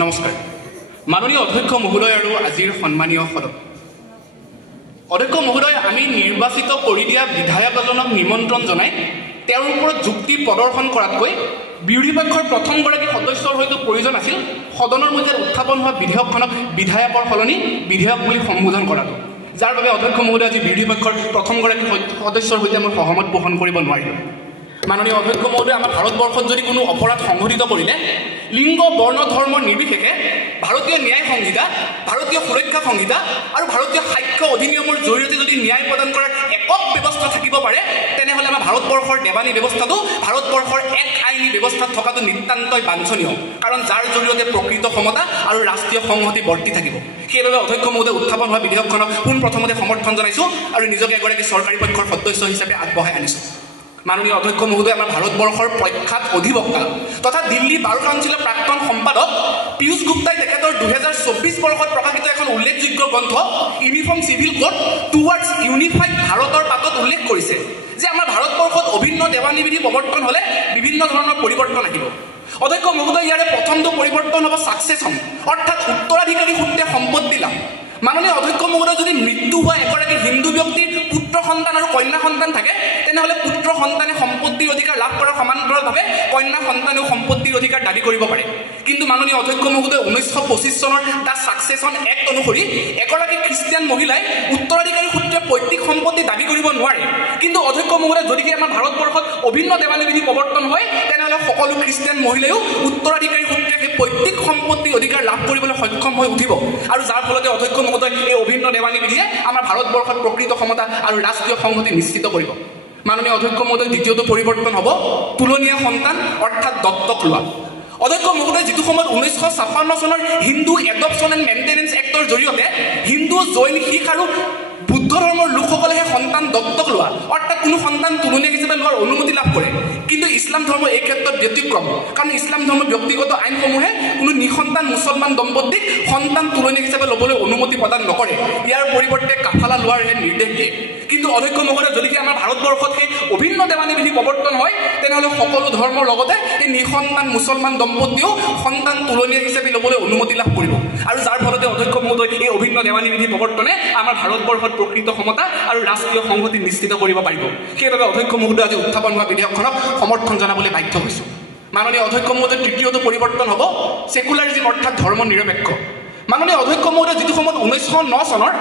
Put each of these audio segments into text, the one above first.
নমস্কাৰ মাননীয় অধ্যক্ষ মহোদয় আৰু আজিৰ সন্মানীয় সদন অধ্যক্ষ মহোদয় আমি নিৰ্বাচিত কৰি দিয়া বিধায়কজনক নিমন্ত্ৰণ জনাই তেওঁৰ ওপৰত যুক্তি প্ৰদৰ্শন কৰাতকৈ বিৰোধী পক্ষৰ প্ৰথমগৰাকী সদস্যৰ হয়তো প্ৰয়োজন আছিল সদনৰ মধ্যে উত্থাপন হোৱা বিধেয়কখনক বিধায়কৰ সলনি বিধেয়ক বুলি সম্বোধন কৰাটো যাৰ বাবে অধ্যক্ষ মহোদয় আজি বিৰোধী পক্ষৰ প্ৰথমগৰাকী সদস্যৰ সৈতে মই সহমত পোষণ কৰিব নোৱাৰিলোঁ মাননীয় অধ্যক্ষ মহোদয় আমাৰ ভাৰতবৰ্ষত যদি কোনো অপৰাধ সংঘটিত কৰিলে লিংগ বৰ্ণ ধৰ্ম নিৰ্বিশেষে ভাৰতীয় ন্যায় সংহিতা ভাৰতীয় সুৰক্ষা সংহিতা আৰু ভাৰতীয় সাক্ষ্য অধিনিয়মৰ জৰিয়তে যদি ন্যায় প্ৰদান কৰাৰ একক ব্যৱস্থা থাকিব পাৰে তেনেহ'লে আমাৰ ভাৰতবৰ্ষৰ দেৱানী ব্যৱস্থাটো ভাৰতবৰ্ষৰ এক আইনী ব্যৱস্থাত থকাটো নিতান্তই বাঞ্ছনীয় কাৰণ যাৰ জৰিয়তে প্ৰকৃত সমতা আৰু ৰাষ্ট্ৰীয় সংহতি বৰ্তি থাকিব সেইবাবে অধ্যক্ষ মহোদয় উত্থাপন হোৱা বিধেয়কখনক পোনপ্ৰথমতে সমৰ্থন জনাইছোঁ আৰু নিজকে এগৰাকী চৰকাৰী পক্ষৰ সদস্য হিচাপে আগবঢ়াই আনিছোঁ মাননীয় অধ্যক্ষ মহোদয় আমাৰ ভাৰতবৰ্ষৰ প্ৰখ্যাত অধিবক্তা তথা দিল্লী বাৰ কাউন্সিলৰ প্ৰাক্তন সম্পাদক পীয়ুষ গুপ্তাই তেখেতৰ 2024 বৰ্ষত প্ৰকাশিত এখন উল্লেখযোগ্য গ্ৰন্থ uniform civil code towards unified ভাৰতৰ পাতত উল্লেখ কৰিছে যে আমাৰ ভাৰতবৰ্ষত অভিন্ন দেৱানী বিধি প্ৰৱৰ্তন হ'লে বিভিন্ন ধৰণৰ পৰিৱৰ্তন আহিব অধ্যক্ষ মহোদয় ইয়াৰে প্ৰথমটো পৰিৱৰ্তন হ'ব ছাকচেছন অৰ্থাৎ উত্তৰাধিকাৰী সূত্ৰে সম্পত্তি লাভ মাননীয় অধ্যক্ষ মহোদয় যদি মৃত্যু হোৱা এগৰাকী হিন্দু ব্যক্তিৰ পুত্ৰ সন্তান আৰু কন্যা সন্তান থাকে তেনেহ'লে পুত্ৰ সন্তানে সম্পত্তিৰ অধিকাৰ লাভ কৰাৰ সমান্তৰালভাৱে কন্যা সন্তানেও সম্পত্তিৰ অধিকাৰ দাবী কৰিব পাৰে কিন্তু মাননীয় অধ্যক্ষ মহোদয় 1925 চনৰ দ্য ছাকচেছন এক্ট অনুসৰি এগৰাকী খ্ৰীষ্টিয়ান মহিলাই উত্তৰাধিকাৰী সূত্ৰে পৈতৃক সম্পত্তি দাবী কৰিব নোৱাৰে কিন্তু অধ্যক্ষ মহোদয় যদিহে আমাৰ ভাৰতবৰ্ষত অভিন্ন দেৱানী বিধি প্ৰৱৰ্তন হয় তেনেহ'লে সকলো খ্ৰীষ্টিয়ান মহিলাইও উত্তৰাধিকাৰী সূত্ৰে সেই পৈতৃক সম্পত্তিৰ অধিকাৰ লাভ কৰিবলৈ সক্ষম হৈ উঠিব আৰু যাৰ ফলতে অধ্যক্ষ মহোদয় এই অভিন্ন দেৱানী বিধিয়ে আমাৰ ভাৰতবৰ্ষত প্ৰকৃত সমতা আৰু ৰাষ্ট্ৰীয় সংহতি নিশ্চিত কৰিব মাননীয় অধ্যক্ষ মহোদয় দ্বিতীয়টো পৰিৱৰ্তন হ'ব তুলনীয়া সন্তান অৰ্থাৎ দত্তক লোৱা অধ্যক্ষ মহোদয় যিটো সময়ত 1956 চনৰ Hindu adoption and maintenance actor জৰিয়তে হিন্দু জৈন শিখ আৰু বুদ্ধ ধৰ্মৰ লোকসকলেহে সন্তান দত্তক লোৱা অৰ্থাৎ কোনো সন্তান তুলনীয়া হিচাপে লোৱাৰ অনুমতি লাভ কৰে কিন্তু ইছলাম ধৰ্ম এই ক্ষেত্ৰত ব্যতিক্ৰম কাৰণ ইছলাম ধৰ্মৰ ব্যক্তিগত আইনসমূহে কোনো নিসন্তান মুছলমান দম্পতীক সন্তান তুলনীয়া হিচাপে ল'বলৈ অনুমতি প্ৰদান নকৰে ইয়াৰ পৰিৱৰ্তে কাফালা লোৱাৰহে নিৰ্দেশ দিয়ে কিন্তু অধ্যক্ষ মহোদয় যদিহে আমাৰ ভাৰতবৰ্ষত সেই অভিন্ন দেৱানী বিধি প্ৰৱৰ্তন হয় তেনেহ'লে সকলো ধৰ্মৰ লগতে এই নিসন্তান মুছলমান দম্পতীয়েও সন্তান তুলনীয়া হিচাপে ল'বলৈ অনুমতি লাভ কৰিব আৰু যাৰ ফলতে অধ্যক্ষ মহোদয় এই অভিন্ন দেৱানী বিধি প্ৰৱৰ্তনে আমাৰ ভাৰতবৰ্ষত প্ৰকৃত সমতা আৰু ৰাষ্ট্ৰীয় সংহতি নিশ্চিত কৰিব পাৰিব সেইবাবে অধ্যক্ষ মহোদয় আজি উত্থাপন হোৱা বিধেয়কখনক সমৰ্থন জনাবলৈ বাধ্য হৈছোঁ মাননীয় অধ্যক্ষ মহোদয় তৃতীয়টো পৰিৱৰ্তন হ'ব ছেকুলাৰিজিম অৰ্থাৎ ধৰ্ম নিৰপেক্ষ মাননীয় অধ্যক্ষ মহোদয় যিটো সময়ত 1909 চনৰ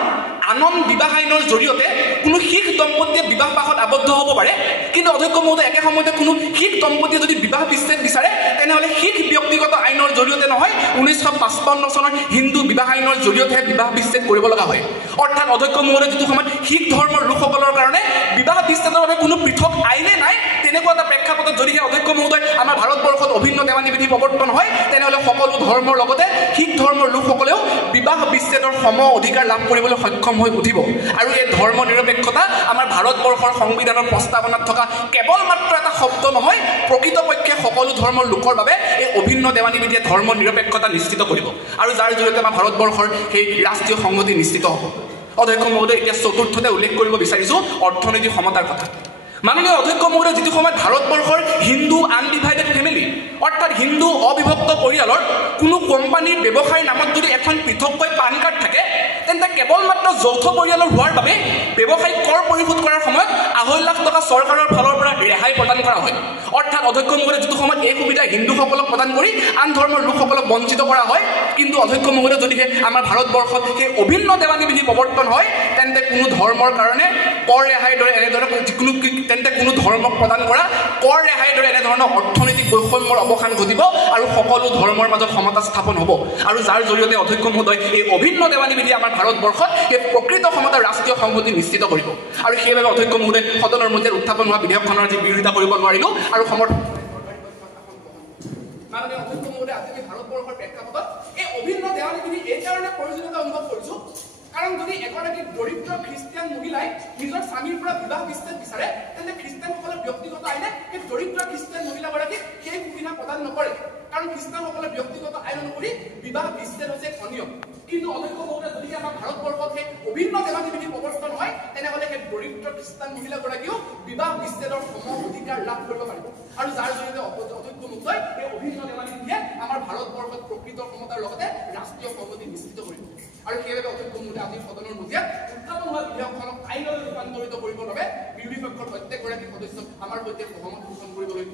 আনন্দ বিবাহ আইনৰ জৰিয়তে কোনো শিখ দম্পতীয়ে বিবাহ পাশত আবদ্ধ হ'ব পাৰে কিন্তু অধ্যক্ষ মহোদয় একে সময়তে কোনো শিখ দম্পতীয়ে যদি বিবাহ বিচ্ছেদ বিচাৰে তেনেহ'লে শিখ ব্যক্তিগত আইনৰ জৰিয়তে নহয় 1955 চনৰ হিন্দু বিবাহ আইনৰ জৰিয়তেহে বিবাহ বিচ্ছেদ কৰিব লগা হয় অৰ্থাৎ অধ্যক্ষ মহোদয় যিটো সময়ত শিখ ধৰ্মৰ লোকসকলৰ কাৰণে বিবাহ বিচ্ছেদৰ বাবে কোনো পৃথক আইনে নাই তেনেকুৱা এটা প্ৰেক্ষাপটত যদিহে অধ্যক্ষ মহোদয় আমাৰ ভাৰতবৰ্ষত অভিন্ন দেৱানী বিধি প্ৰৱৰ্তন হয় তেনেহ'লে সকলো ধৰ্মৰ লগতে শিখ ধৰ্মৰ লোকসকলেও বিবাহ বিচ্ছেদৰ সম অধিকাৰ লাভ কৰিবলৈ সক্ষম হৈ উঠিব আৰু এই ধৰ্ম নিৰপেক্ষতা আমাৰ ভাৰতবৰ্ষৰ সংবিধানৰ প্ৰস্তাৱনাত থকা কেৱল মাত্ৰ এটা শব্দ নহয় প্ৰকৃতপক্ষে সকলো ধৰ্মৰ লোকৰ বাবে এই অভিন্ন দেৱানী বিধিয়ে ধৰ্ম নিৰপেক্ষতা নিশ্চিত কৰিব আৰু যাৰ জৰিয়তে আমাৰ ভাৰতবৰ্ষৰ সেই ৰাষ্ট্ৰীয় সংহতি নিশ্চিত হ'ব অধ্যক্ষ মহোদয় এতিয়া চতুৰ্থতে উল্লেখ কৰিব বিচাৰিছোঁ অৰ্থনৈতিক সমতাৰ কথা মাননীয় অধ্যক্ষ মহোদয় যিটো সময়ত ভাৰতবৰ্ষৰ হিন্দু আনডিভাইডেড ফেমিলি অৰ্থাৎ হিন্দু অবিভক্ত পৰিয়ালৰ কোনো কোম্পানীৰ ব্যৱসায়ৰ নামত যদি এখন পৃথককৈ পান কাৰ্ড থাকে তেন্তে কেৱল মাত্ৰ যৌথ পৰিয়ালৰ হোৱাৰ বাবে ব্যৱসায়িক কৰ পৰিশোধ কৰাৰ সময়ত 2.5 লাখ টকা চৰকাৰৰ ফালৰ পৰা ৰেহাই প্ৰদান কৰা হয় অৰ্থাৎ অধ্যক্ষ মহোদয় যিটো সময়ত এই সুবিধা হিন্দুসকলক প্ৰদান কৰি আন ধৰ্মৰ লোকসকলক বঞ্চিত কৰা হয় কিন্তু অধ্যক্ষ মহোদয় যদিহে আমাৰ ভাৰতবৰ্ষত সেই অভিন্ন দেৱানী বিধি প্ৰৱৰ্তন হয় তেন্তে কোনো ধৰ্মৰ কাৰণে কৰ ৰেহাইৰ দৰে এনেধৰণৰ তেন্তে কোনো ধৰ্মক প্ৰদান কৰা কৰ ৰেহাইৰ দৰে এনেধৰণৰ অৰ্থনৈতিক বৈষম্যৰ অৱসান ঘটিব আৰু সকলো ধৰ্মৰ মাজত সমতা স্থাপন হ'ব আৰু যাৰ জৰিয়তে অধ্যক্ষ মহোদয় এই অভিন্ন দেৱানী বিধি আমাৰ ভাৰতবৰ্ষত এই প্ৰকৃত সমতা ৰাষ্ট্ৰীয় সংহতি নিশ্চিত কৰিব আৰু সেইবাবে অধ্যক্ষ মহোদয় সদনৰ মধ্যে উত্থাপন হোৱা বিধেয়কখনৰ আজি বিৰোধিতা কৰিব নোৱাৰিলোঁ আৰু মাননীয় অধ্যক্ষ মহোদয় আজি ভাৰতবৰ্ষৰ প্ৰেক্ষাপটত এই অভিন্ন দেৱানী বিধি এই কাৰণে প্ৰয়োজনীয়তা অনুভৱ কৰিছোঁ কাৰণ যদি এগৰাকী দৰিদ্ৰ খ্ৰীষ্টিয়ান মহিলাই নিজৰ স্বামীৰ পৰা বিবাহ বিচ্ছেদ বিচাৰে তেন্তে খ্ৰীষ্টিয়ানসকলৰ ব্যক্তিগত আইনে সেই দৰিদ্ৰ খ্ৰীষ্টিয়ান মহিলাগৰাকীক সেই সুবিধা প্ৰদান নকৰে কাৰণ খ্ৰীষ্টিয়ানসকলৰ ব্যক্তিগত আইন অনুসৰি বিবাহ বিচ্ছেদ হৈছে অনিয়ম কিন্তু অধ্যক্ষ মহোদয় যদি আমাৰ ভাৰতবৰ্ষত সেই অভিন্ন দেৱানী বিধি প্ৰৱৰ্তন হয় তেনেহ'লে সেই দৰিদ্ৰ খ্ৰীষ্টান মহিলাগৰাকীও বিবাহ বিচ্ছেদৰ সম অধিকাৰ লাভ কৰিব পাৰিব আৰু যাৰ জৰিয়তে অধ্যক্ষ মহোদয় এই অভিন্ন দেৱানী বিধিয়ে আমাৰ ভাৰতবৰ্ষত প্ৰকৃত ক্ষমতাৰ লগতে ৰাষ্ট্ৰীয় সংহতি নিশ্চিত কৰিব আৰু সেইবাবে অধ্যক্ষ মহোদয় আজি সদনৰ মজিয়াত উত্থাপন হোৱা বিধেয়কখনক আইনলৈ ৰূপান্তৰিত কৰিবৰ বাবে বিৰোধী পক্ষৰ প্ৰত্যেকগৰাকী সদস্যক আমাৰ সৈতে সহমত পোষণ কৰিবলৈ